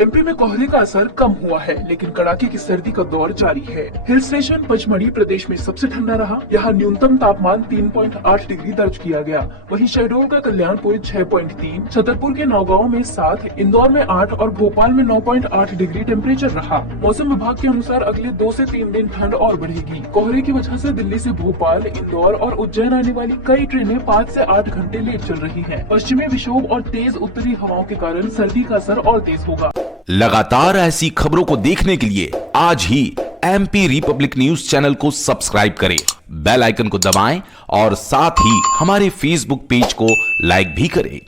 MP में कोहरे का असर कम हुआ है, लेकिन कड़ाके की सर्दी का दौर जारी है। हिल स्टेशन पचमढ़ी प्रदेश में सबसे ठंडा रहा। यहाँ न्यूनतम तापमान 3.8 डिग्री दर्ज किया गया। वहीं शहडोल का कल्याणपुर 6.3, छतरपुर के नौगांव में 7, इंदौर में 8 और भोपाल में 9.8 डिग्री टेम्परेचर रहा। मौसम विभाग के अनुसार अगले 2 से 3 दिन ठंड और बढ़ेगी। कोहरे की वजह से दिल्ली से भोपाल, इंदौर और उज्जैन आने वाली कई ट्रेनें 5 से 8 घंटे लेट चल रही हैं। पश्चिमी विक्षोभ और तेज उत्तरी हवाओं के कारण सर्दी का असर और तेज होगा। लगातार ऐसी खबरों को देखने के लिए आज ही एमपी रिपब्लिक न्यूज चैनल को सब्सक्राइब करें, बेल आइकन को दबाएं और साथ ही हमारे फेसबुक पेज को लाइक भी करें।